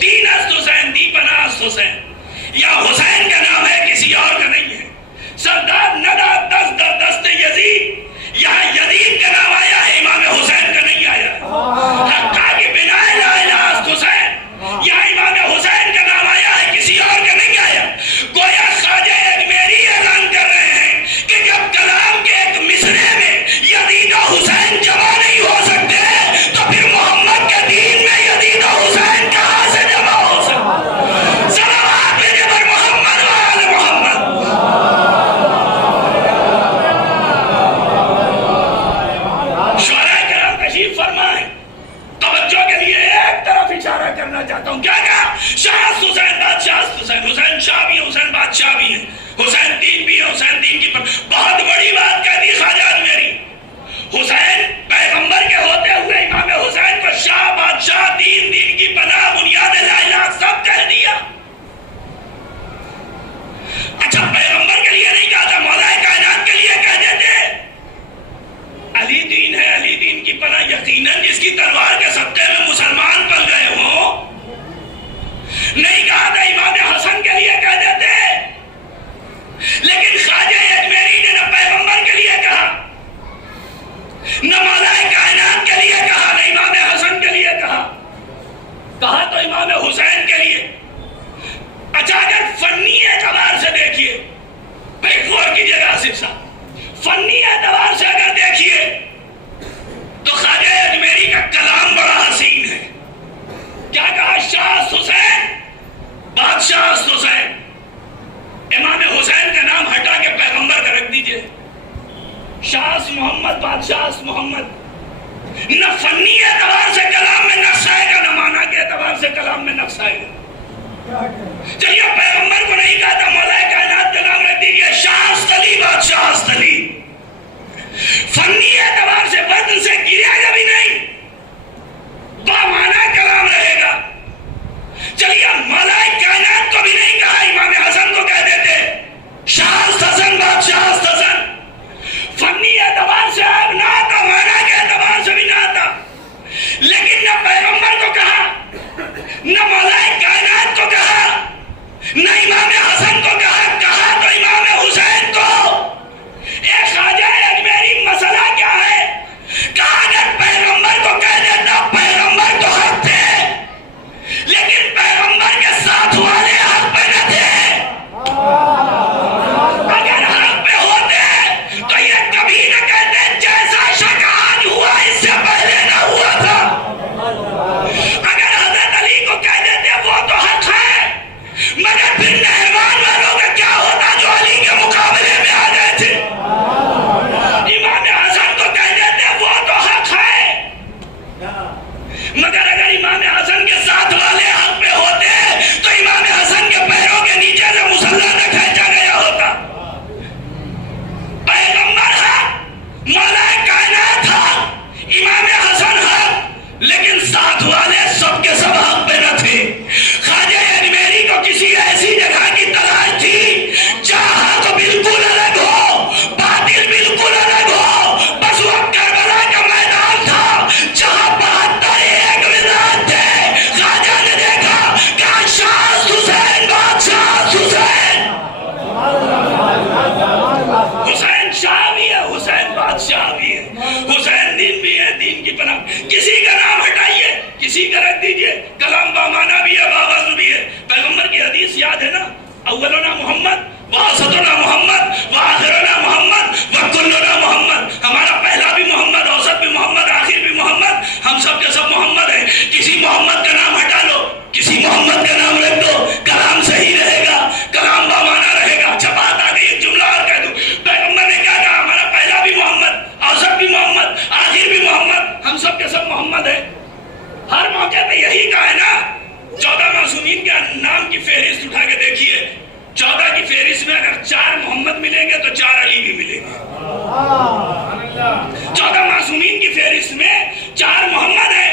دین است حسین، دی پناہ است حسین، یا حسین کا نام ہے کسی اور کا نہیں ہے۔ سردار ندا دست در دست یزید، یہاں یزید کا نام آیا ہے، امام حسین کا نہیں آیا۔ حقا کہ بنا لا الہ است حسین، یہاں امام حسین کا نام آیا ہے، کسی اور کا نہیں آیا۔ گویا خواجہ اجمیری اعلان کر رہے ہیں کہ جب کلام کے ایک مصرے میں یزید و حسین جمع نہیں ہو سکتے تو پھر محمد کے دین میں یزید و حسین کہاں سے جمع ہو سکتے؟ صلوات میرے پر محمد و آل محمد۔ شعراء کرام تشریف فرمائیں، توجہ کے لیے ایک طرف اشارہ کرنا چاہتا ہوں۔ کیا کہا؟ شاہ حسین بادشاہ حسین، حسین شاہ بھی ہے، حسین بادشاہ بھی ہے، حسین دین بھی ہے، حسین دین کی بہت بڑی بات کہہ دی خواجہ اجمیری۔ حسین پیغمبر کے ہوتے ہوئے امام حسین کو شاہ، بادشاہ، دین، دین کی پناہ، بنیاد لا الہ سب کہہ دیا۔ اچھا پیغمبر کے لیے نہیں کہا تھا، مولا کائنات کے لیے کہہ دیتے علی دین ہے، علی دین کی پناہ۔ یقیناً جس کی تلوار کے صدقے میں مسلمان پل گئے ہوں، نہیں کہا تھا امام حسن کے لیے کہہ دیتے۔ لیکن خواجہ اجمیری نے نہ پیغمبر کے لیے کہا، نہ مولا کائنات کے لیے کہا، نہ امام حسن کے لیے کہا، کہا تو امام حسین کے لیے۔ اچھا اگر فنی اعتبار سے دیکھیے، بھائی غور کیجیے گا آصف صاحب، فنی اعتبار سے اگر دیکھیے تو خواجہ اجمیری کا کلام بڑا حسین ہے۔ کیا کہا؟ شاہ حسین بادشاہ حسین، امام حسین کا نام ہٹا کے پیغمبر کا رکھ دیجئے، شاہ محمد، بادشاہ محمد۔ نہ فنی اعتبار سے کلام میں نقص آئے گا، نہ معنی کے اعتبار سے کلام میں نقص آئے گا۔ چلیے پیغمبر کو نہیں کہا تھا مولا کائنات کا نام رکھ دیجئے، شاہ علی، بادشاہ علی۔ فنی اعتبار سے وزن سے گرے گا بھی نہیں، بامعنی کلام رہے گا۔ چلیے مولا کائنات کو بھی نہیں کہا، امام حسن کو کہہ دیتے شاہ حسن، بادشاہ حسن۔ فنی اعتبار سے اب نہ آتا، معنی کے اعتبار سے بھی نہ آتا، لیکن نہ پیغمبر کو کہا، نہ مولا کائنات کو کہا، نہ امام حسن کو کہا، کہا تو امام حسین کو۔ ایک خواجہ اجمیری مسئلہ کیا ہے؟ کہا اگر پیغمبر کو کہہ دیتا، پیغمبر تو حق تھے لیکن پیغمبر کے ساتھ والے حق پہ نہ تھے۔ اگر حق پہ ہوتے تو یہ کبھی نہ کہتے جیسا شک آج ہوا اس سے پہلے نہ ہوا تھا۔ اگر حضرت علی کو کہہ دیتے وہ تو حق ہے، مگر پھر نہوان والوں کا کیا ہوتا جو علی کے مقابلے میں آ گئے تھے؟ امام حسن کو کہہ دیتے وہ تو حق ہے، مگر اگر امام حسن کے ساتھ والے حق پہ ہوتے تو امام حسن کے پیروں کے نیچے سے مسلح نہ کھینچا گیا ہوتا۔ پیغمبر حق، مولا کائنات حق، امام حسن حق، لیکن ساتھ والے سب کے سب حق پہ نہ تھے۔ خواجہ اجمیری کو کسی ایسی جگہ کی تلاش تھی جہاں حق بالکل الگ ہو، باطل بالکل الگ ہو۔ بس وہ کربلا کا میدان تھا جہاں 72 ایک مزاج تھے۔ خواجہ نے دیکھا، کہا شاہ حسین، بادشاہ حسین۔ حسین شاہ بھی ہے، حسین بادشاہ بھی ہے، حسین دین بھی ہے، دین کی پناہ۔ کسی کا نام ہٹائیے، کسی کا رکھ دیجئے، کلام بامعنی بھی ہے، باوزن بھی ہے۔ پیغمبر کی حدیث یاد ہے نا، اولنا محمد واسطنا محمد وآخرنا محمد وکلنا محمد۔ ہمارا پہلا بھی محمد، اوسط بھی محمد، آخر بھی محمد، ہم سب کے سب محمد ہیں۔ کسی محمد کا نام ہٹا لو، کسی محمد کا نام رکھ دو، کلام صحیح رہے گا، کلام بامعنی رہے گا۔ اچھا بات آ گئی، ایک جملہ اور کہہ دوں، پیغمبر نے نام کی فہرست اٹھا کے دیکھیے، 14 کی فہرست میں اگر 4 محمد ملیں گے تو 4 علی بھی ملیں گے۔ 14 معصومین کی فہرست میں 4 محمد ہے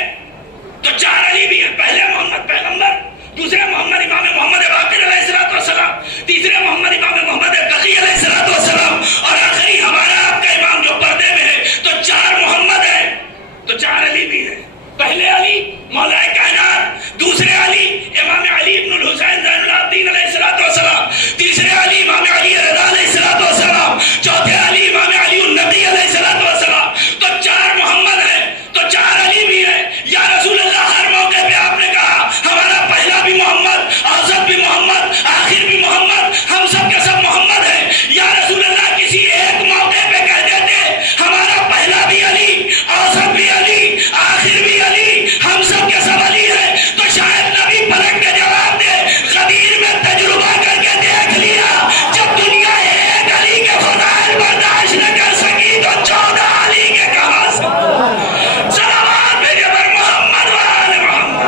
تو 4 علی بھی ہیں۔ پہلے محمد پیغمبر، دوسرے محمد امام محمد باقر علیہ السلام، تیسرے محمد امام محمد تقی علیہ السلام، اور آخری ہمارا آپ کا امام جو پردے میں ہے، تو 4 محمد ہے تو 4 علی بھی ہیں۔ پہلے علی مولا کائنات، دوسرے علی امام علی ابن الحسین زین العابدین علیہ السلام، تیسرے علی امام علی رضا علیہ السلام، چوتھے علی امام علی النبی علیہ السلام۔ تو 4 محمد ہے تو 4 علی بھی ہے۔ یا رسول اللہ، ہر موقع پہ آپ نے کہا ہمارا پہلا بھی محمد، اوسط بھی محمد، آخر بھی محمد، ہم سب کے سب محمد ہیں۔ یا رسول اللہ، کسی ایک موقع پہ کہہ دیتے ہمارا پہلا بھی علی، اوسط بھی علی، آخر بھی علی، ہم سب کے سب علی ہیں، تو شاید نبی پلٹ کے جواب دے غدیر میں تجربہ کر کے دیکھ لیا، جب دنیا ایک علی کے فضائل برداشت نہ کر سکی تو 14 علی کے کہاں سے؟ صلوات بھیجے پر محمد و آل محمد۔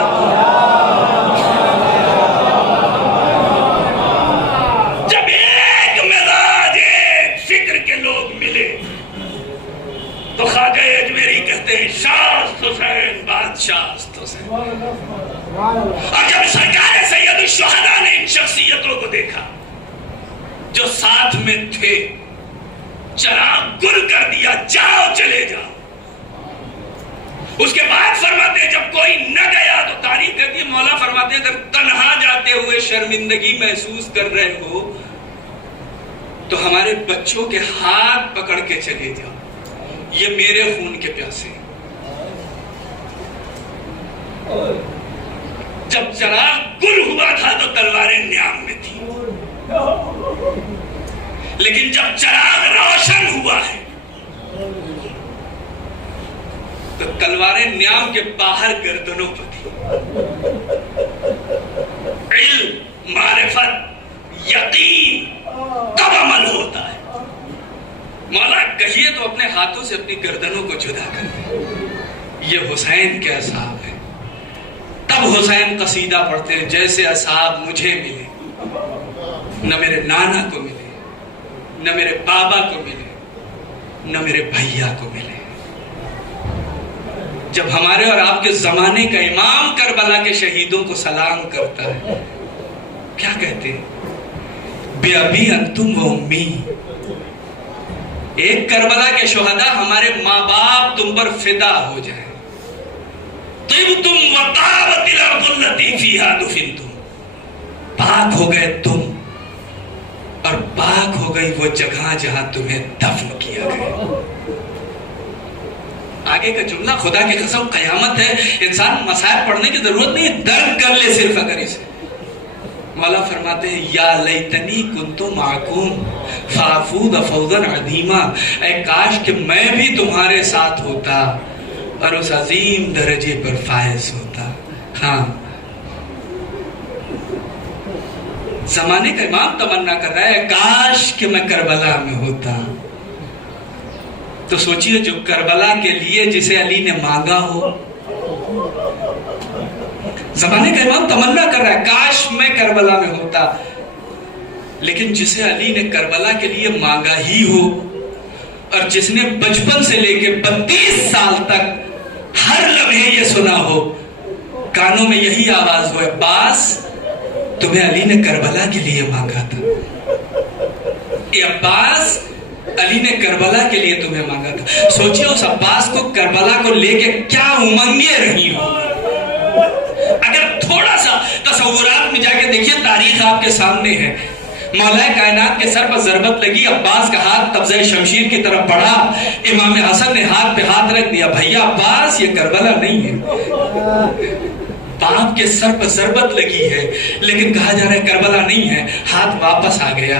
جب ایک مزاج، ایک فکر کے لوگ ملے تو خواجہ اجمیری کہتے ہیں شاست حسین بادشاست حسین۔ اور جب سرکار سید الشہداء نے ان شخصیتوں کو دیکھا جو ساتھ میں تھے، چراغ گل کر دیا، جاؤ چلے جاؤ۔ اس کے بعد فرماتے ہیں جب کوئی نہ گیا تو تعریف کرتی ہے، مولا فرماتے ہیں اگر تنہا جاتے ہوئے شرمندگی محسوس کر رہے ہو تو ہمارے بچوں کے ہاتھ پکڑ کے چلے جاؤ، یہ میرے خون کے پیاسے ہیں۔ جب چراغ گل ہوا تھا تو تلواریں نیام میں تھی، لیکن جب چراغ روشن ہوا ہے تو تلواریں نیام کے باہر گردنوں پر تھی۔ علم، معرفت، یقین کب عمل ہوتا ہے؟ مولا کہیے تو اپنے ہاتھوں سے اپنی گردنوں کو جدا کر دیں۔ یہ حسین کے اصحاب ہیں۔ تب حسین قصیدہ پڑھتے ہیں جیسے اصحاب مجھے ملے، نہ میرے نانا کو ملے، نہ میرے بابا کو ملے، نہ میرے بھیا کو ملے۔ جب ہمارے اور آپ کے زمانے کا امام کربلا کے شہیدوں کو سلام کرتا ہے، کیا کہتے ہیں؟ بے ابی انتم و امی، ایک کربلا کے شہداء ہمارے ماں باپ تم پر فدا ہو جائیں۔ طبتم وطابت الارض التي فيها دفنتم، پاک ہو گئے تم اور پاک ہو گئی وہ جگہ جہاں تمہیں دفن کیا گیا۔ آگے کا جملہ خدا کی قسم قیامت ہے، انسان مسائل پڑھنے کی ضرورت نہیں، درد کر لے صرف اگر اسے۔ مولا فرماتے ہیں یا لیتنی کنت معکم فافوز فوزا عظیما، اے کاش کہ میں بھی تمہارے ساتھ ہوتا اور اس عظیم درجے پر فائز ہوتا۔ ہاں، زمانے کا امام تمنا کر رہا ہے کاش کہ میں کربلا میں ہوتا۔ تو سوچئے جو کربلا کے لیے جسے علی نے مانگا ہو، زمانے کا امام تمنا کر رہا ہے کاش میں کربلا میں ہوتا، لیکن جسے علی نے کربلا کے لیے مانگا ہی ہو، اور جس نے بچپن سے لے کے 32 سال تک ہر لمحے یہ سنا ہو، کانوں میں یہی آواز ہو، عباس تمہیں علی نے کربلا کے لیے مانگا تھا، اے عباس علی نے کربلا کے لیے تمہیں مانگا تھا۔ سوچئے اس عباس کو کربلا کو لے کے کیا امنگیں رہی ہو۔ اگر تھوڑا سا تصورات میں جا کے دیکھیے، تاریخ آپ کے سامنے ہے، مولا کائنات کے سر پر ضربت لگی، عباس کا ہاتھ قبضہ شمشیر کی طرف بڑھا، امام حسن نے ہاتھ پہ ہاتھ رکھ دیا، بھیا عباس یہ کربلا نہیں ہے۔ باپ کے سر پر ضربت لگی ہے لیکن کہا جا رہا ہے کربلا نہیں ہے، ہاتھ واپس آ گیا۔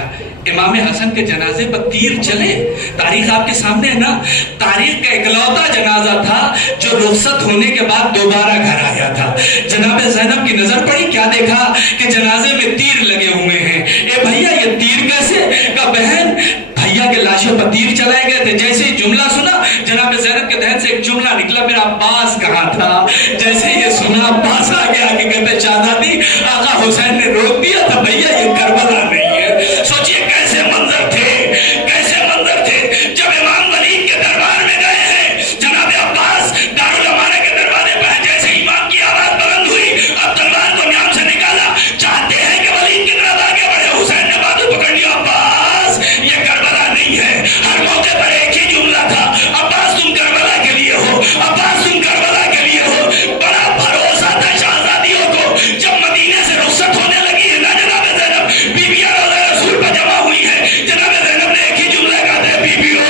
امام حسن کے جنازے پر تیر چلے، تاریخ آپ کے سامنے ہے نا، تاریخ کا اکلوتا جنازہ تھا جو رخصت ہونے کے بعد دوبارہ گھر آیا تھا۔ جناب زینب کی نظر پڑی، کیا دیکھا کہ جنازے میں تیر لگے ہوئے ہیں۔ اے بھیا یہ تیر کیسے؟ کہا بہن بھیا کے لاشوں پر تیر چلائے گئے تھے۔ جیسے ہی جملہ سنا، جناب زینب کے دہن سے ایک جملہ نکلا، میرا عباس کہاں تھا؟ جیسے یہ سنا عباس آگے آگے کہتے شہزادی آقا حسین نے روک دیا تھا بھیا یہ کربلا نہیں ہے. سوچئے کیسے منظر تھے, کیسے منظر تھے جب امام ولید کے دربار میں گئے ہیں. جناب عباس دارالامانہ کے دروازے پر جیسے امام کی آواز بلند ہوئی, اب تلوار کو نیام سے نکالا, چاہتے ہیں کہ ولید کی طرف آگے بڑھے. حسین نے بازو پکڑ لیا, عباس یہ کربلا نہیں ہے. ہر موقع پر ایک ہی جملہ تھا, عباس تم کربلا کے لیے ہو, عباس تم کربلا کے لیے ہو. بڑا بھروسہ تھا شہزادیوں کو. جب مدینے سے رخصت ہونے لگی ہے نا جناب زینب, بیویاں روضہ رسول پر جمع ہوئی ہیں, جناب زینب نے ایک ہی جملہ کہا تھا, بیویوں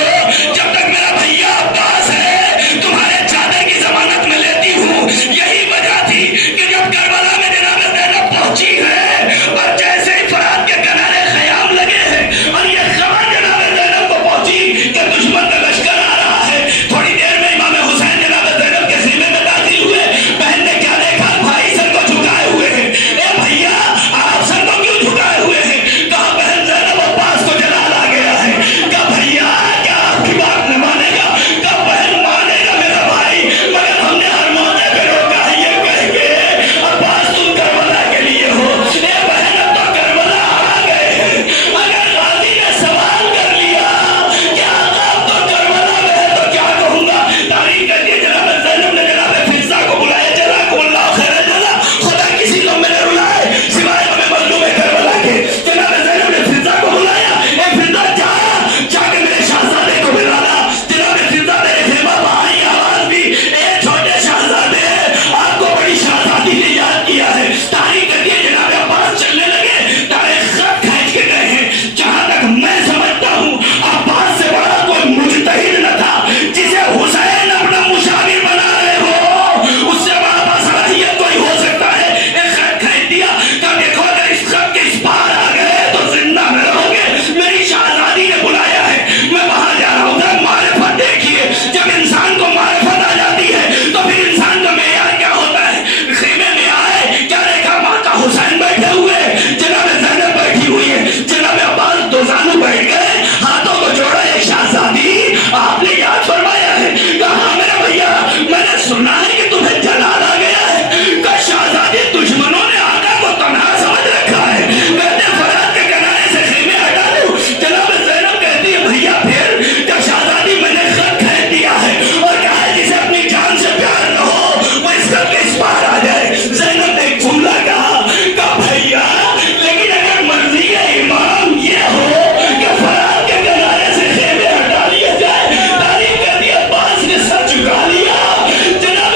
جب تک میرا بھیا عباس ہے تمہارے چادر کی ضمانت میں لیتی ہوں. یہی وجہ تھی کہ جب کربلا میں جناب زینب پہنچی ہے اور جیسے ہی فرات کے کنارے خیام لگے ہیں اور یہ خبر جناب زینب کو پہنچی کہ دشمن کا لشکر آ رہا ہے, تھوڑی دیر میں امام حسین جناب زینب کے خیمے میں داخل ہوئے. بہن نے کیا دیکھا, بھائی سر کو جھکائے ہوئے ہیں. اے بھیا آپ سر کو کیوں جھکائے ہوئے ہیں؟ کہا بہن زینب عباس کو جلال آ گیا ہے. کہا بھیا کیا آپ کی بات نہ مانے گا؟ کہا بہن مانے گا میرا بھائی, مگر ہم نے ہر موقع پہ روکا ہے یہ کہہ کے عباس تم کربلا کے لیے ہو. اے بہن اب تو کربلا آ گئے ہیں. اگر غازی نے سوال کر لیا کہ آقا اب تو کربلا میں ہے تو کیا کہوں گا؟ تعریف کر دی جناب زینب نے جناب فضا کو بلایا, جزاکم اللہ خیر جزا, خدا کسی کو میں نے رلائے سوائے ہمیں مظلوم کربلا کے. جناب زینب نے فضا کو بلایا, اے فضا جا کے میرے شہزادے کو بلانا. جناب فضا میرے خیمہ بہائی آواز بھی, اے چھوٹے شہزادے آپ کو بڑی شہزادی نے یاد کیا ہے. تاریخ کر دیے جناب عباس چلنے لگے, تاریخ خط کھینچ کے گئے ہیں. جہاں تک میں سمجھتا ہوں عباس سے بڑا کوئی مجتہد نہ تھا جسے حسین اپنا مشاور بنا رہے ہو, اس سے بڑا باصلاحیت کوئی ہو سکتا ہے. ایک خط کھینچ دیا, کہا دیکھو اگر اس خط کے اس پار آ گئے تو زندہ میں رہو گے. میری شہزادی نے بلایا ہے, میں وہاں جا رہا ہوں. معرفت دیکھیے, جب انسان کو معرفت آ جاتی ہے تو پھر انسان کا معیار کیا ہوتا ہے. خیمے میں آئے, کیا دیکھا ماتا حسین بیٹھے ہوئے, جناب زینب بیٹھی ہوئی ہے, جناب عباس دوزانو بیٹھ گئے, ہاتھوں کو جوڑا. ایک شہزادی آپ نے یاد فرمایا ہے, کہا میرے بھیا میں نے سنا ہے کہ تمہیں جلال آ گیا ہے. کہ شہزادی دشمنوں نے آقا کو تنہا سمجھ رکھا ہے, کہتے فرات کے کنارے سے خیمے ہٹا دو. جناب زینب کہتی ہے بھیا پھر, کہ شہزادی میں نے خط کھینچ دیا ہے اور کہا ہے جسے اپنی جان سے پیار نہ ہو وہ اس خط کے اس پار آ جائے. زینب نے ایک جملہ کہا بھیا لیکن اگر مرضی امام یہ ہو کہ فرات کے کنارے سے خیمے ہٹا لیے جائے. تعریف کر دی, عباس نے سر جھکا لیا. جناب